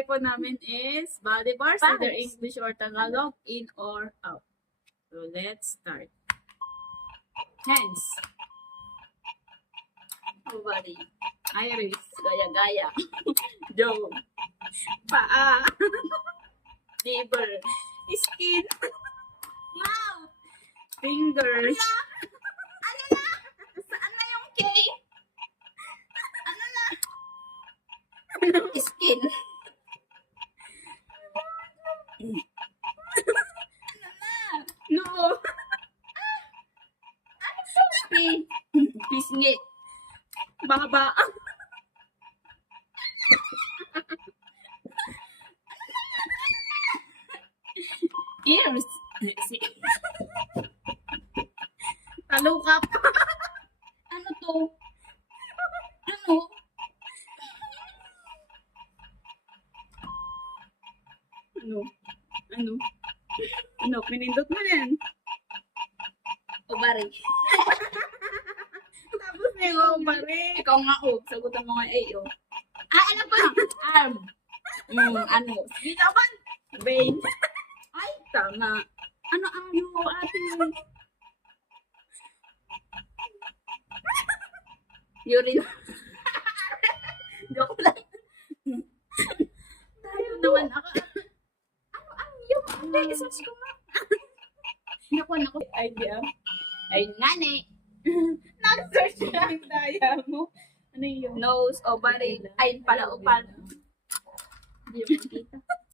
try po namin is body parts, Parts. either English or Tagalog, in or out. So, let's start. Hands. Body. Iris. Gaya-gaya. Jaw. Paa. Liver. Skin. Mouth. Fingers. Ano na? Saan na yung K? Ano na? Skin. No. P. Pisngi. Baba. Ears. Talukap. Ano to? Ano? Ano? Ano? Ano? Pinindot mo yan. Ovary. Tapos may ovary. Ikaw nga, sagutan mo nga A, ano pa? Arm. Ano? Hindi naman. Vein. Ay, tama. Ano ang yung ating urine? Joke lang. Tayo naman ako. Ano ang yung? Hindi, isos ko nga. Naku. Idea. Ay, ngani. Nag-search na ang daya mo. Ano yun? Nose, ovary. Ay, pala, upal. Hindi mo makita.